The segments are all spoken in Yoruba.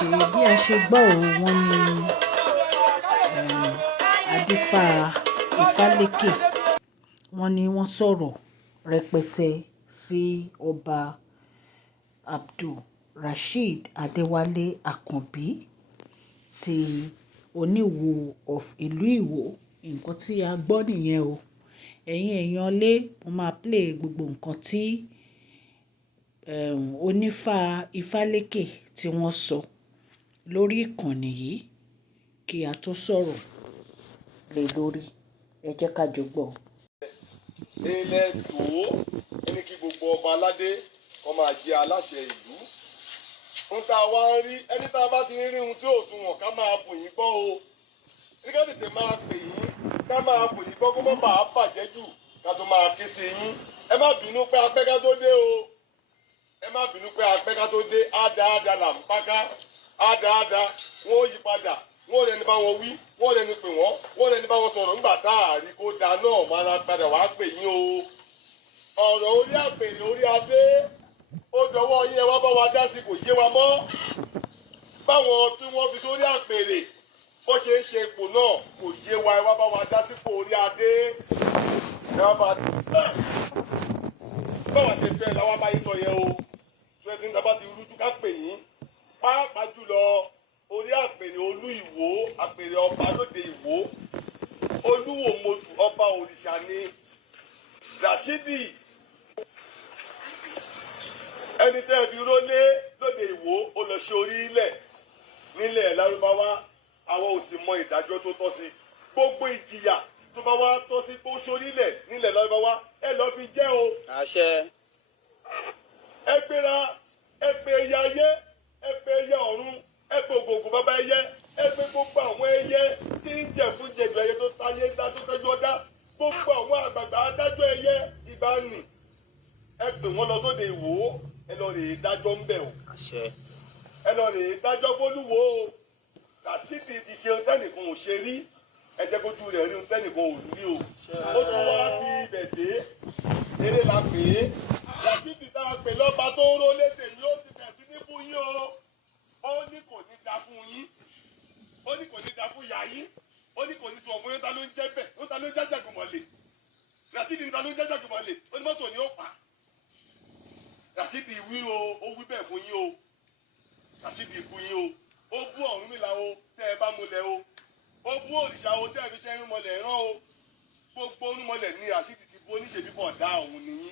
ṣe gbọ́ ò wọ́n ní adífá Ifálékè wọ́n ní wọ́n sọ̀rọ̀ rẹpẹtẹ sí ọba Abdul Rasheed Adéwálé Akanbi ti Oníwo of ìlú Ìwó. Nǹkan tí a gbọ́ nìyẹn o. Ẹ̀yin èèyàn lé mo máa play gbogbo nǹkan tí onífá Ifálékè tí wọ́n sọ lórí ìkànnì yìí kí a tó sọ̀rọ̀ lé lórí. Ẹ jẹ́ ká jọ gbọ́. ilẹ̀ tó ní kí gbogbo ọba aládé kó máa jẹ aláṣẹ ìlú. ń tá a wá ń rí ẹni tá a bá ti ń rí ohun tí ò sunwọ̀n ká máa bù yín gbọ́ o. nígbà tètè máa pè yín ká máa bù yín gbọ́ kó má bàa bàjẹ́ jù ká tó máa ké sí yín. ẹ má bínú pé apẹ́ ká tó dé o. ẹ má bínú pé apẹ́ ká tó dé ádáadáa là ń páká ádáadáa wọ́n ó yí padà wọ́n lẹni bá wọn wí wọ́n lẹni pè wọ́n lẹni bá wọn sọ̀rọ̀ nígbà tá a rí kó da náà máa la padà wàá pè yín o. ọ̀rọ̀ orí àpèrè orí adé ó dọwọ́ yín ẹ wá bá wa dá sí kò yé wa mọ́. báwọn tí wọ́n fi sórí àpèrè bó ṣe ń ṣe ipò náà kò yé wa ẹ wá bá wa dá sípò orí adé. ẹ wá bá báwa ṣe fẹ́ làwọn bá yín sọ yẹn o. tí wọ́n ti ń dábàá ti rújú ká pè yín pàápàá jùlọ orí àpèrè olú Ìwó àpèrè ọba lóde Ìwó olúwo mọ̀tù ọba òrìṣà ni Rashidi ẹni tẹ́ ẹ fi rólé lóde Ìwó ó lọ ṣe orí ilẹ̀ nílẹ̀ Lárúbáwá àwọn ò sì mọ ìdájọ́ tó tọ́ sí gbogbo ìjìyà tó bá wá tọ́ sí pé ó ṣorí ilẹ̀ nílẹ̀ Lárúbáwá ẹ lọ́ọ́ fi jẹ́ o. àṣẹ. ẹ gbéra ẹ pé ẹyẹ ayé ẹ pé ẹyẹ ọ̀run ẹ pé ògògùn bàbá ẹyẹ ẹ pé gbogbo àwọn ẹyẹ tí ń jẹ fún jẹjọ ẹyẹ tó táyé dá tó tẹjọ dá gbogbo àwọn àgbààgbà adájọ́ ẹyẹ ìbáni ẹ pè wọ́n lọ sóde Ìwó ẹ lọ rèé dájọ́ ń bẹ̀ o. àṣẹ. ẹ lọ rèé dájọ́ fólúwo o. Rashidi ti ṣe ohun tẹ́nìkan ò ṣe rí ẹ jẹ́ kójú rẹ̀ rí ohun tẹ́nìkan ò rí o. ó tún wá fi ibẹ̀ dé eré la pè é Rashidi tá a pè lọ́ba tó ró lédè yìí ó ti bẹ̀ sí níbú yín o. ó ní kò ní da fún yín ó ní kò ní da fún ìyá yín ó ní kò ní sọ fún yín ta ló ń jẹ́ bẹ́ẹ̀ ó ta ló ń jẹ́ Jàgùmọ̀lẹ̀ Rashidi ta ló ń jẹ́ Jàgùmọ̀lẹ̀ ó ní mọ́tò ni ó pa Rashidi wí o ó wí bẹ́ẹ̀ fún yín o Rashidi bú yín o ó bú Ọ̀rúnmìlà o tẹ́ ẹ bá múlẹ̀ o ó bú òrìṣà o tẹ́ ẹ fi ṣe irúnmọlẹ̀ rán o gbogbo irúnmọlẹ̀ ní Rashidi ti bú oníṣèbí bọ̀dá òun nìyí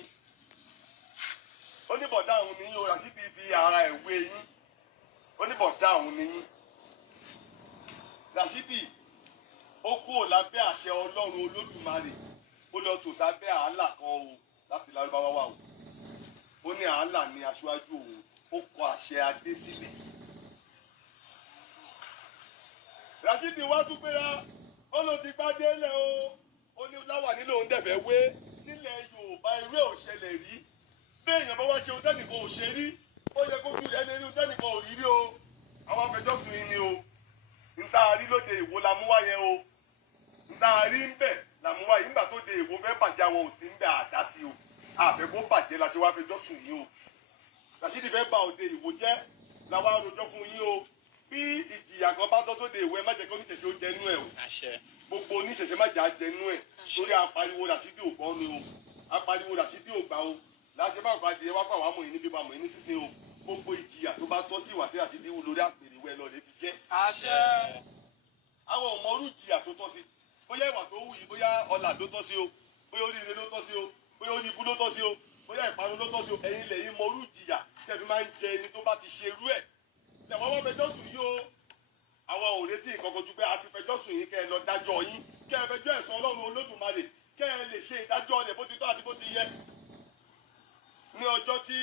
ó ní bọ̀dá òun nìyí o Rashidi fi ara ẹ̀ wé yín oníbọ̀dá òun nìyí Rashidi ó kúrò lábẹ́ àṣẹ Ọlọ́run Olódùmarè ó lọ tò sábẹ́ àálà kan o láti Lárúbáwá wà o ó ní àálà ní aṣáájú òun ó kọ àṣẹ adé sílẹ̀ Rashidi wá tún péra ó ló ti gbá délẹ̀ o ó ní láwà nílò òun dẹ̀fẹ̀ wé nílẹ̀ Yorùbá irú ẹ̀ ò ṣẹlẹ̀ rí bẹ́ẹ̀ èèyàn bá wá ṣe ohun tẹ́nìkan ò ṣe rí ó yẹ kó tún lẹ́nu inú tẹ́nìkan ò rí rí o àwọn afẹjọ́sùn yìí ni o níta rí lóde Ìwó la mú wá yẹn o níta rí ń bẹ̀ la mú wá yìí nígbà tó de Ìwó fẹ́ bàjẹ́ àwọn ò sí ń bẹ̀ àdá sí o àfẹ́ kó bàjẹ́ la ṣe wá afẹjọ́sùn yìí o Rashidi fẹ́ bà òde Ìwó jẹ́ làwọn arojọ́ fún yín o bí ìjìyà kan bá tọ́ tó de Ìwó ẹ má jẹ́ kí oníṣẹ̀ṣẹ̀ ó jẹ inú ẹ̀ o gbogbo oníṣẹ̀ṣẹ̀ má jà á jẹ inú ẹ̀ torí apariwo Rashidi ò gbọ́ ni o apariwo Rashidi ò gbà o láṣẹ bá nǹkan adìyẹ wá fún àwọn amòyìn níbi bàmọ̀ ní sísìn o gbogbo ìjìyà tó bá tọ́ sí ìwà tí Rashidi wù lórí àpèrè wẹ̀ lọ́ọ́ lè fi jẹ́. àṣẹ. àwọn ò mọ orú ìjìyà tó tọ́ sí bóyá ìwà tó wù yìí bóyá ọlà ló tọ́ sí o bóyá oríire ló tọ́ sí o bóyá orí ikú ló tọ́ sí o bóyá ìparun ló tọ́ sí o ẹ̀yin lẹ́yìn mọ orú ìjìyà tẹ́ fi máa ń jẹ ẹni tó bá ti ṣe irú ẹ̀. lẹ́wọ̀n wọn fẹjọ́ sùn yìí o àwọn ò retí nǹkan kan ju pé a ti fẹjọ́ sùn yìí kẹ́ ẹ lọ dájọ́ yín kẹ́ ẹ fẹjọ́ ẹ̀sùn Ọlọ́run Olódùmarè kẹ́ ẹ lè ṣe ìdájọ́ rẹ̀ bó ti tọ́ àti bó ti yẹ. ní ọjọ́ tí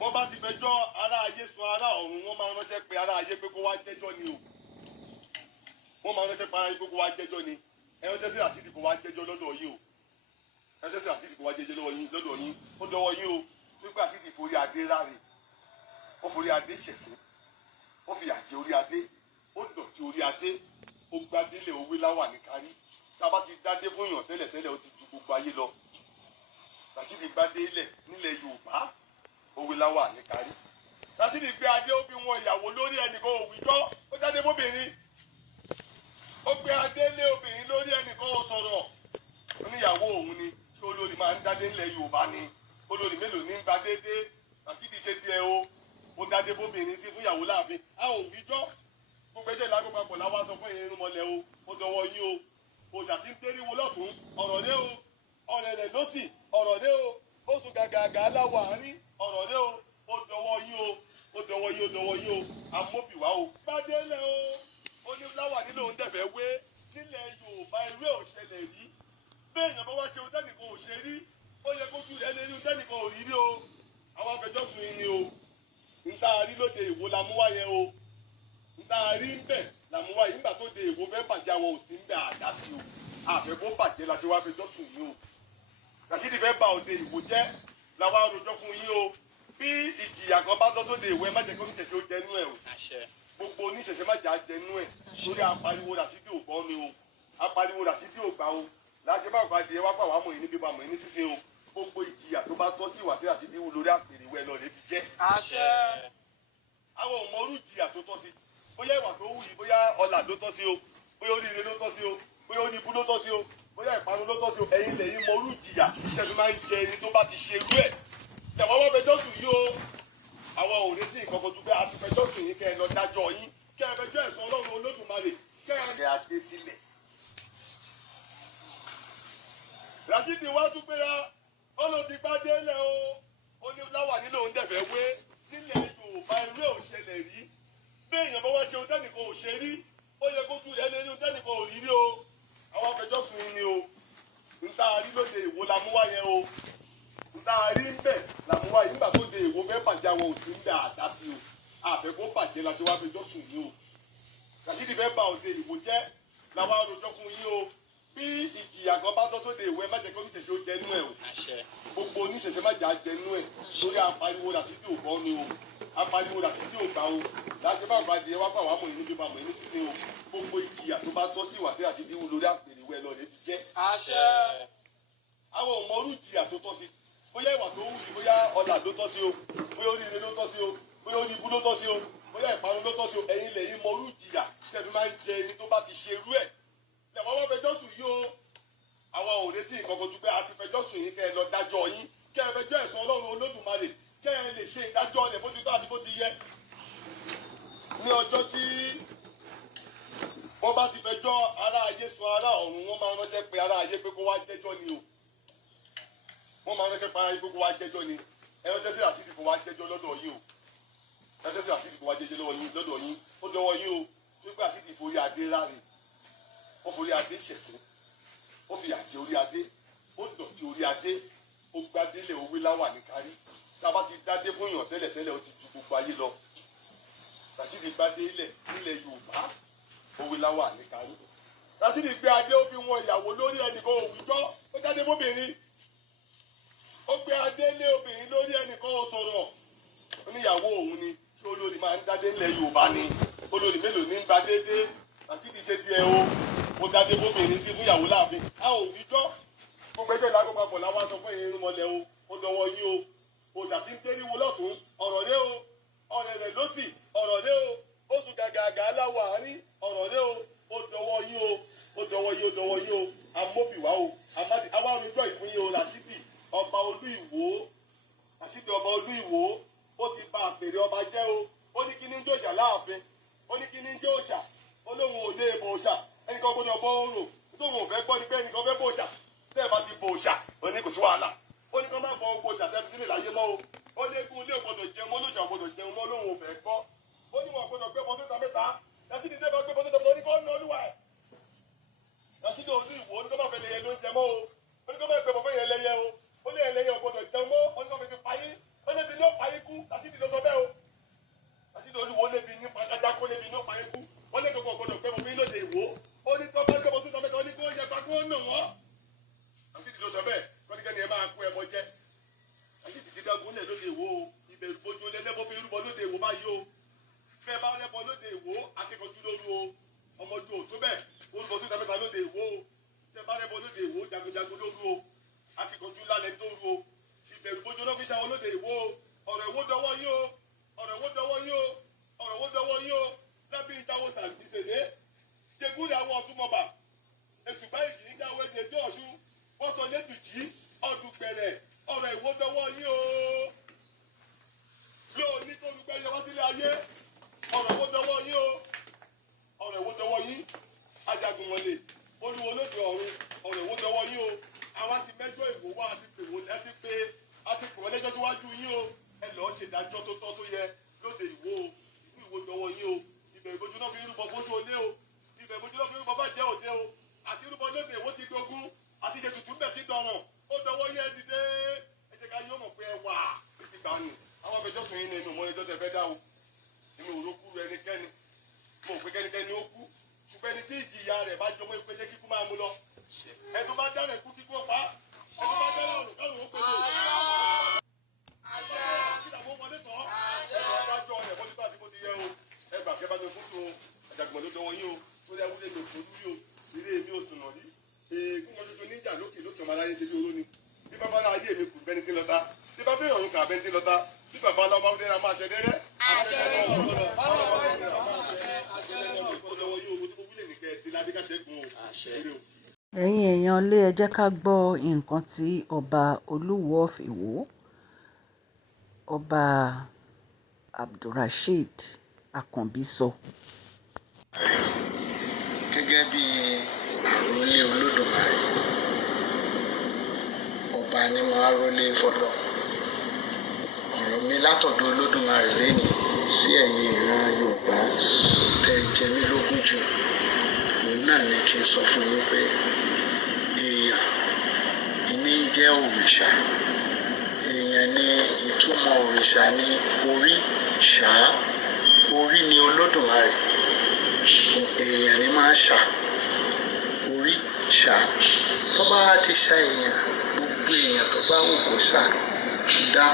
wọ́n bá ti fẹjọ́ ará ayé sun ará ọ̀run wọ́n máa ránṣẹ́ pé ará ayé pé kó wá jẹ́jọ́ ni o wọ́n máa ránṣẹ́ pé ará ayé pé kó wá jẹ́jọ́ ni ẹ ránṣẹ́ sí Rashidi kó wá jẹ́jọ́ lọ́dọ̀ yìí o ẹ ránṣẹ́ sí Rashidi kó wá jẹ́jọ́ lọ́dọ̀ yín ó dọwọ́ yín o pípẹ́ Rashidi forí adé ráre ó forí adé ṣẹ̀sín ó fi àjẹ orí adé ó dọ̀tí orí adé ó gbadélé owó láwà ní kárí tá a bá ti dádé fún èèyàn tẹ́lẹ̀tẹ́lẹ̀ ó ti ju gbogbo ayé lọ Rashidi gbadélé nílẹ̀ Yorùbá owó láwà ní kárí Rasheed gbé adé ó fi wọn ìyàwó lórí ẹnìkan òwìjọ́ ó jáde bóbìnrin ó gbé adé lé obìnrin lórí ẹnìkan ó sọ̀rọ̀ oníyàwó òun ni ṣé olórí máa ń dádé ńlẹ̀ Yorùbá ni olórí mélòó ní ń gba déédéé Rasheed ṣe díẹ̀ o ó dádé bóbìnrin sí fún ìyàwó láàfin a ò wíjọ́ gbogbo ẹjọ́ ìlànà papọ̀ làwọn sọ fún ìrìn mọ́lẹ̀ o ó dọwọ́ yín o òṣà tí ń tẹ́ríwó lọ́tún ọ̀rọ̀ rẹ o ọ̀rẹ́ rẹ̀ lọ́sì ọ̀rọ̀ rẹ o oṣù gàgàgà aláwọ̀ àárín ọ̀rọ̀ rẹ o ó dọwọ́ yín o ó dọwọ́ yín o dọwọ́ yín o amóbìwá o. gbadélẹ̀ o ó ní láwà nílò ń dẹ̀fẹ̀ wé nílẹ̀ Yorùbá irú ẹ̀ ò ṣẹlẹ̀ rí bẹ́ẹ̀ yẹn bá wá ṣe ohun tẹ́nìkan ò ṣe rí ó yẹ kó jùlẹ̀ lé ní ohun tẹ́nìkan ò rí rí o àwọn afẹjọ́sùn yín ni o nta rí lóde Ìwó la mú wáyé o nta rí ń bẹ̀ la mú wáyé nígbà tó de Ìwó fẹ́ bàjẹ́ àwọn òsì ń bẹ̀ àdá sí o àfẹ́fọ́ bàjẹ́ la ṣe wá afẹjọ́sùn yín o Rasheed fẹ́ bà òde Ìwó jẹ́ làwọn arojọ́ fún yín o bí ìjìyà kan bá tọ́ tó de Ìwó ẹ má jẹ́ kó oníṣẹ̀ṣẹ̀ ó jẹnú ẹ̀ o gbogbo oníṣẹ̀ṣẹ̀ má jà jẹnú ẹ̀ lórí apariwo Rasheed ò gbọ́ ni o apariwo Rasheed ò gbà o láṣẹ bá òkà díẹ̀ wá pàwọ́ àmọ̀ yìí níbi pàmò yìí ní sísè o gbogbo ìjìyà tó bá tọ́ sí ìwà tí Rasheed wù lórí àpèrè wẹ̀ lọ lè fi jẹ́. àwọn ò mọ orú ìjìyà tó tọ́ sí bóyá ìwà tó wù yìí bóyá ọlà ló tọ́ sí o bóyá oríire ló tọ́ sí o bóyá oníbú ló tọ́ sí o bóyá ìparun ló tọ́ sí o ẹ̀yin lẹ́yìn mọ orú ìjìyà tẹ̀sí máa ń jẹ ẹni tó bá ti ṣe irú ẹ̀ tẹ̀wọ́ wọ́n fẹjọ́ sùn yìí o àwọn ò retí nǹkan kan ju pé a ti fẹjọ́ sùn yín kẹ́ ẹ lọ dájọ́ yín kẹ́ ẹ fẹjọ́ ẹ̀sùn Ọlọ́run Olódùmarè kẹ́ ẹ adé sílẹ̀. Rasheed wá tún péra ọlọ́ ti gbá délẹ̀ o ó ní láwà nílò ń dẹ̀fẹ̀ wé nílẹ̀ Yorùbá irú ẹ̀ ò ṣẹlẹ̀ rí bẹ́ẹ̀ èèyàn bá wá ṣe ohun tẹ́nìkan ò ṣe rí ó yẹ kó tún rẹ̀ lé ní ohun tẹ́nìkan ò rí rí o àwọn afẹjọ́sùn yín ni o nta rí lóde Ìwó la mú wáyé o nta rí ń bẹ̀ la mú wáyé nígbà tó de Ìwó fẹ́ bàjẹ́ àwọn òsì ń bẹ̀ àdá sí o àfẹ́kọ́ bàjẹ́ la ṣe wá afẹjọ́sùn yín o Rasheed fẹ́ bà òde Ìwó jẹ́ làwọn arojọ́ fún yín o bí ìjìyà kan bá tọ́ tó de Ìwó ẹ má jẹ́ kó oníṣẹ̀ṣẹ̀ ó jẹnú ẹ̀ o gbogbo oníṣẹ̀ṣẹ̀ má jà jẹnú ẹ̀ lórí apariwo Rasheed ò gbọ́ ni o apariwo Rasheed ò gbà o láti bá òkà díẹ̀ wá pàwọ́ àmọ̀ yìí níbi pàmò yìí ní sísè o gbogbo ìjìyà tó bá tọ́ sí ìwà tí Rasheed wù lórí àpèrè wẹ̀ lọ lè fi jẹ́. àwọn ò mọ orú ìjìyà tó tọ́ sí bóyá ìwà tó wù yìí bóyá ọlà ló tọ́ sí o bóyá oríire ló tọ́ sí o bóyá oníbú ló tọ́ sí o bóyá ìparun ló tọ́ sí o ẹ̀yin lẹ́yìn mọ orú ìjìyà tẹ̀sí máa ń jẹ ẹni tó bá ti ṣe irú ẹ̀ lẹ́wọ̀n wọ́n fẹjọ́ sùn yìí o àwọn ò retí nǹkan kan ju pé a ti fẹjọ́ sùn yín kẹ́ ẹ lọ dájọ́ yín kẹ́ ẹ fẹjọ́ ẹ̀sùn Ọlọ́run Olódùmarè kẹ́ ẹ lè ṣe ìdájọ́ rẹ̀ bó ti tọ́ àti bó ti yẹ. ní ọjọ́ tí wọ́n bá ti fẹjọ́ ará ayé sun ará ọ̀run wọ́n máa ránṣẹ́ pé ará ayé pé kó wá jẹ́jọ́ ni o wọ́n máa ránṣẹ́ pé ará ayé pé kó wá jẹ́jọ́ ni ẹ ránṣẹ́ sí Rasheed kó wá jẹ́jọ́ lọ́dọ̀ yín o ránṣẹ́ sí Rasheed kó wá jẹ́jọ́ lọ́dọ̀ yín ó dọwọ́ yín o tó gbé Rasheed forí adé ráre ó forí adé ṣẹ̀sìn ó fi àjẹ orí adé ó dọ̀tí orí adé ó gbadélé òwe láwà ní kárí tá a bá ti dádé fún èèyàn tẹ́lẹ̀tẹ́lẹ̀ ó ti ju gbogbo ayé lọ Rasheed gbadélé nílẹ̀ Yorùbá òwe láwà ní kárí Rasheed gbé adé ó fi wọn ìyàwó lórí ẹnìkan òwìjọ́ ó jáde bóbìnrin ó gbé adé lé obìnrin lórí ẹnìkan ó sọ̀rọ̀ oníyàwó òun ni ṣé olórí máa ń dádé ńlẹ̀ Yorùbá ni olórí mélòó ní ń gba déédéé Rasheed ṣe díẹ̀ o ó dádé bóbìnrin sí fún ìyàwó láàfin a ò wíjọ́ gbogbo ẹjọ́ ìlànà papọ̀ làwọn sọ fún ìrìn mọ́lẹ̀ o ó dọwọ́ yín o òṣà tí ń tẹ́ríwó lọ́tún ọ̀rọ̀ rẹ o ọ̀rẹ́ rẹ̀ lọ́sì ọ̀rọ̀ rẹ o oṣù gàgàgà aláwọ̀ àárín ọ̀rọ̀ rẹ o ó dọwọ́ yín o ó dọwọ́ yín o dọwọ́ yín o amóbìwá o àwọn arúgbó ìfún yín o Rasheed ọba Olú Ìwó Rasheed ọba Olú Ìwó ó ti ba àpèrè ọba jẹ́ o ó ní kí ní jẹ́ òòṣà láàfin ó ní kí ní jẹ́ òòṣà ó lóun ò lè bọ òòṣà ẹnìkan gbọ́dọ̀ bọ òrò tóun ò fẹ́ gbọ́ ni pé ẹnìkan fẹ́ bọ òòṣà tẹ́ ẹ bá ti bọ òòṣà ó ní kò sí wàhálà ó ní kí wọ́n má bọ gbogbo òòṣà tẹ́ fi sílẹ̀ láyé mọ́ o ó ní kí ilé ògbọ́dọ̀ jẹun mọ́ lóòṣà ògbọ́dọ̀ jẹun mọ́ lóun ò fẹ́ gbọ́ ó ní wọn gbọ́dọ̀ gbé bọ́tò mẹ́ta Rasheed tẹ́ bá gbé bọ́tò mẹ́ta ó ní kó ń ná olúwa ẹ̀ Rasheed Olú Ìwó ó ní kó má fẹ́ lẹ́yẹ ló ń jẹ mọ́ o ó ní kó má gbé bọ́tò yẹn lẹ́yẹ o ó ní ẹlẹ́yẹ ògbọ́dọ̀ jẹun mọ́ ó ní kó fi payé ó ní bí ní ó payé kú Rasheed ló sọ bẹ́ẹ̀ o Rasheed Olú Ìwó lébi ní ajá kó lébi ní ó payé kú wọ́n lé gbogbo ògbọ́dọ̀ gbé bọ́tò lóde Ìwó ó ní tó bá gbé bọ́tò mẹ́ta ó ní kó yẹ pa kó nà wọ́n Rasheed ló sọ bẹ́ẹ̀ kọ́nikẹ́ni ẹ máa kú ẹbọ jẹ́ Rasheed ti dágun lẹ̀ lóde Ìwó o ìbẹ̀rù bójú lẹ́lẹ́bọ̀ fi rúbọ lóde Ìwó báyìí o fẹ́ bá lẹ́bọ̀ lóde Ìwó akẹ́kọ̀ọ́jú lóru o ọmọjú ò tó bẹ́ẹ̀ olùbọ̀ tó mẹ́ta lóde Ìwó o fẹ́ bá lẹ́bọ̀ lóde Ìwó jagunjagun lóru o akẹ́kọ̀ọ́jú lálẹ́ tó ru o ìbẹ̀rù bójú lọ́ fi ṣàwọn lóde Ìwó o ọ̀rọ̀ Ìwó dọwọ́ yín o ọ̀rọ̀ Ìwó ṣèdájọ́ tó tọ́ tó yẹ lóde Ìwó o ìlú Ìwó dọwọ́ yín o ibẹ̀ ìbojú náà fi rúbọ bó ṣe olé o ibẹ̀ ìbojú náà fi rúbọ bá jẹ́ òde o àti rúbọ lóde Ìwó ti dogun àti ṣe tutù bẹ̀ ti dọ̀ràn ó dọwọ́ yẹn dìde ẹ jẹ́ ká yóò mọ̀ pé ẹ wà ní ti gbà nù àwọn afẹjọ́sùn yín nínú mọ́lẹ́jọ́ tẹ fẹ́ dá o èmi ò rókú rẹ ẹnikẹ́ni mo ò pé kẹ́nikẹ́ni ó kú ṣùgbọ́n ẹni tí ìjìyà rẹ̀ bá jọmọ́ ìpè jẹ́ kíkú máa mú lọ ẹ tó bá dára ikú kíkú ó pa ẹ tó bá dára ọ̀rùn kárùn ó pèlè ìdààmú wọlé tán ẹ tó bá jọ rẹ̀ bọ́jú tó àti bó ti yẹ o ẹ gbà kẹ́ bá mi fún tun ẹ̀dàgbọ̀n ló dọwọ́ yín o lórí awúlé mi ò tó lórí o ilé mi ò sùn nà rí èèkún kan ṣoṣo níjà lókè lókè ọmọ aráyé ṣe bí oró ni bí bàbá náà ayé mi kù bẹ́ni tí lọ́ta bí bàbá èèyàn kà bẹ́ni tí lọ́ta bí bàbá náà bá dẹ́ra máa ṣe dẹ́rẹ́ ẹ̀yin èèyàn lé ẹ jẹ́ ká gbọ́ nǹkan tí ọba Olúwo of Ìwó ọba Abdulrasheed Akanbi sọ. Gẹ́gẹ́ bí àrólé Olódùmarè ọba ni máa rólé fọlọ́ ọ̀rọ̀ mi látọ̀dọ̀ Olódùmarè lẹ́yìn sí ẹ̀yin ìran Yorùbá tẹ́ jẹ mí lógún jù òun náà ni kí n sọ fún yín pé èèyàn ní jẹ́ òrìṣà èèyàn ní ìtumọ̀ òrìṣà ní orí ṣá orí ni Olódùmarè èèyàn ni máa ṣà orí ṣá tó bá ti ṣá èèyàn gbogbo èèyàn tó bá wù kó ṣá dá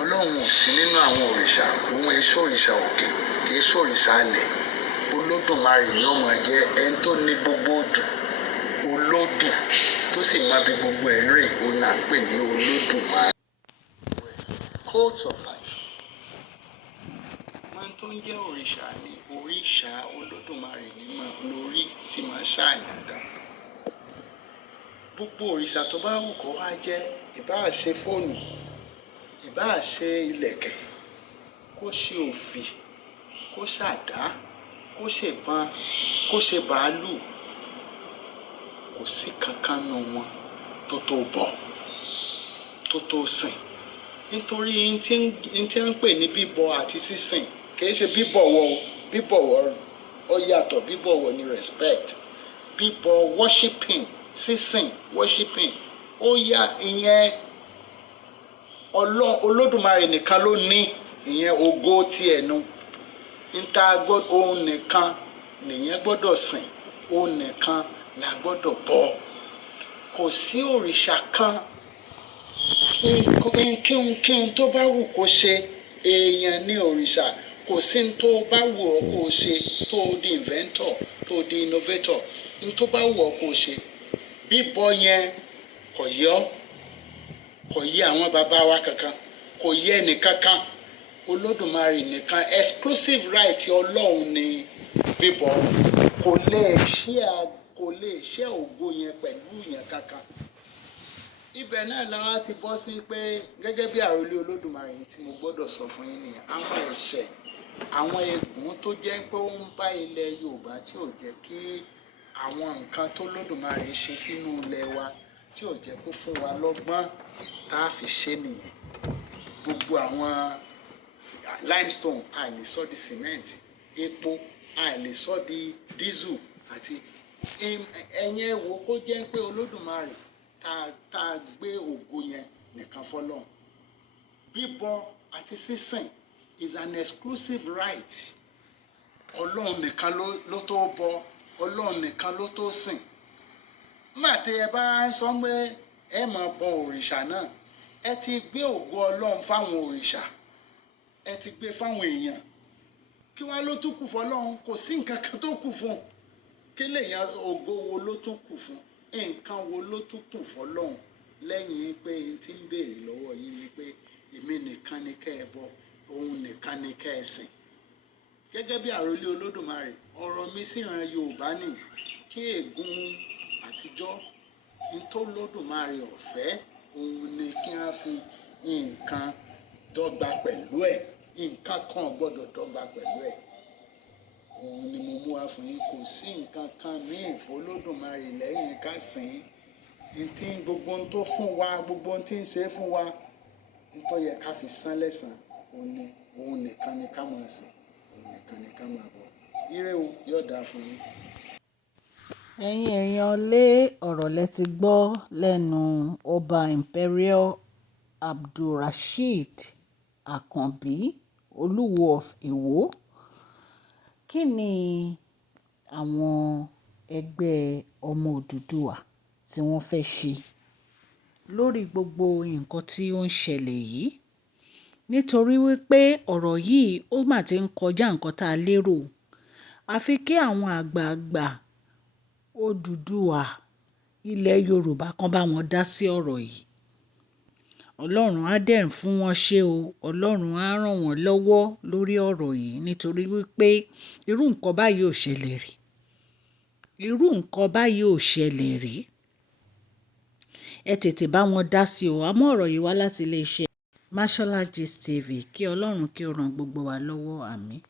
Ọlọ́run ò sí nínú àwọn òrìṣà òun èso òrìṣà òkè kì í sòrìṣà alẹ̀ Olódùmarè ni ó máa jẹ́ ẹni tó ní gbogbo odù olódù tó sì máa bí gbogbo ẹ̀ rìn ó náà ń pè ní Olódùmarè. Codes of life máa tó ń jẹ́ òrìṣà ní òrìṣà Olódùmarè ní lórí tí máa ṣàyàn dá gbogbo òrìṣà tó bá wù kó wá jẹ́ ìbáà ṣe fóònù ìbáà ṣe ìlẹ̀kẹ̀ kó ṣe òfì kó ṣàdá kó ṣe bán kó ṣe bàálù kò sí kankan nù wọn tó tó bọ̀ tó tó sìn nítorí n tí ń pè ní bíbọ àti sísìn kìí ṣe bíbọ̀wọ̀ ó yàtọ̀ bíbọ̀wọ̀ ní respect bíbọ worshiping sísìn worshiping ó yà ìyẹn Olódùmarè nìkan ló ní ìyẹn ògo tiẹ̀ nu níta òun nìkan nìyẹn gbọ́dọ̀ sìn òun nìkan la gbọ́dọ̀ bọ kò sí òrìṣà kan kí n tó bá wù kó ṣe èèyàn ní òrìṣà kò sí n tó bá wù ọ́ kó ṣe tó di inventor tó di innovator n tó bá wù ọ́ kó ṣe bíbọ yẹn kò yẹ àwọn bàbá wa kankan kò yẹ ẹnìkankan Olódùmarè nìkan exclusive right Ọlọ́run ni bíbọ kò lè ṣe ògo yẹn pẹ̀lú yẹn kankan ibẹ̀ náà làwa ti bọ́ sí pé gẹ́gẹ́ bí àròlé Olódùmarè tí mo gbọ́dọ̀ sọ fún yín nìyẹn àwọn ẹ̀ṣẹ̀ àwọn ègún tó jẹ́ pé ó ń bá ilẹ̀ Yorùbá tí ò jẹ́ kí àwọn nǹkan tó Olódùmarè ṣe sínú ilẹ̀ wa tí ò jẹ́ kó fún wa lọ́gbọ́n tá a fi ṣe nìyẹn gbogbo àwọn limestone àìlè sọ di cement epo àìlè sọ di diesel àti ẹ̀yẹn wo kó jẹ́ pé Olódùmarè tá a gbé ògo yẹn nìkan fọ́lọ́run bíbọ àti sísìn is an exclusive right Ọlọ́run nìkan ló tó bọ Ọlọ́run nìkan ló tó sìn màtí ẹ bá sọ pé ẹ máa bọ òrìṣà náà ẹ ti gbé ògo Ọlọ́run fáwọn òrìṣà ẹ ti gbé fáwọn èèyàn kí wá ló tún kù fọ́lọ́run kò sí nǹkan kan tó kù fún kí lèèyàn ògo wo ló tún kù fún nǹkan wo ló tún kù fọ́lọ́run lẹ́yìn pé n ti ń béèrè lọ́wọ́ yín ni pé èmi nìkan ni kẹ́ ẹ bọ òun nìkan ni kẹ́ ẹ sìn gẹ́gẹ́ bí àròlé Olódùmarè ọ̀rọ̀ mi síran Yorùbá nì kí ègún àtijọ́ n tó Olódùmarè ọ̀fẹ́ òun ni kí wọ́n fi nǹkan dọ́gba pẹ̀lú ẹ̀ nǹkan kan gbọ́dọ̀ dọ́gba pẹ̀lú ẹ̀ òun ni mo mú wá fún yín kò sí nǹkan kan míì f'Olódùmarè lẹ́yìn ká sìn tí gbogbo ohun tó fún wa gbogbo ohun tí ń ṣe fún wa nítorí yẹ ká fi san lẹ́san òun nìkan ni ká máa sìn, òun nìkan ni ká máa bọ̀. Ire o, yóò dáa fún yín. ẹ̀yin èèyàn lé ọ̀rọ̀ lẹ ti gbọ́ lẹ́nu ọba Imperial Abdul Rasheed Akanbi Olúwo of Ìwó. Kí ni àwọn ẹgbẹ́ ọmọ Odùduwà tí wọ́n fẹ́ ṣe lórí gbogbo nǹkan tí ó ń ṣẹlẹ̀ yìí? Nítorí wípé ọ̀rọ̀ yìí ó mà ti ń kọjá nǹkan tá a lérò. Àfi kí àwọn àgbààgbà Odùduwà ilẹ̀ Yorùbá kan bá wọn dá sí ọ̀rọ̀ yìí. Ọlọ́run á dẹ̀ fún wọn ṣe o. Ọlọ́run á ràn wọ́n lọ́wọ́ lórí ọ̀rọ̀ yìí nítorí wípé irú nǹkan báyìí ò ṣẹlẹ̀ rí. Irú nǹkan báyìí ò ṣẹlẹ̀ rí. Ẹ tètè bá wọn dá sí o. Àmọ́ ọ̀rọ̀ yìí wá láti iléeṣẹ́ Mashola Gist TV. Kí Ọlọ́run kí ó ran gbogbo wa lọ́wọ́. Àmín.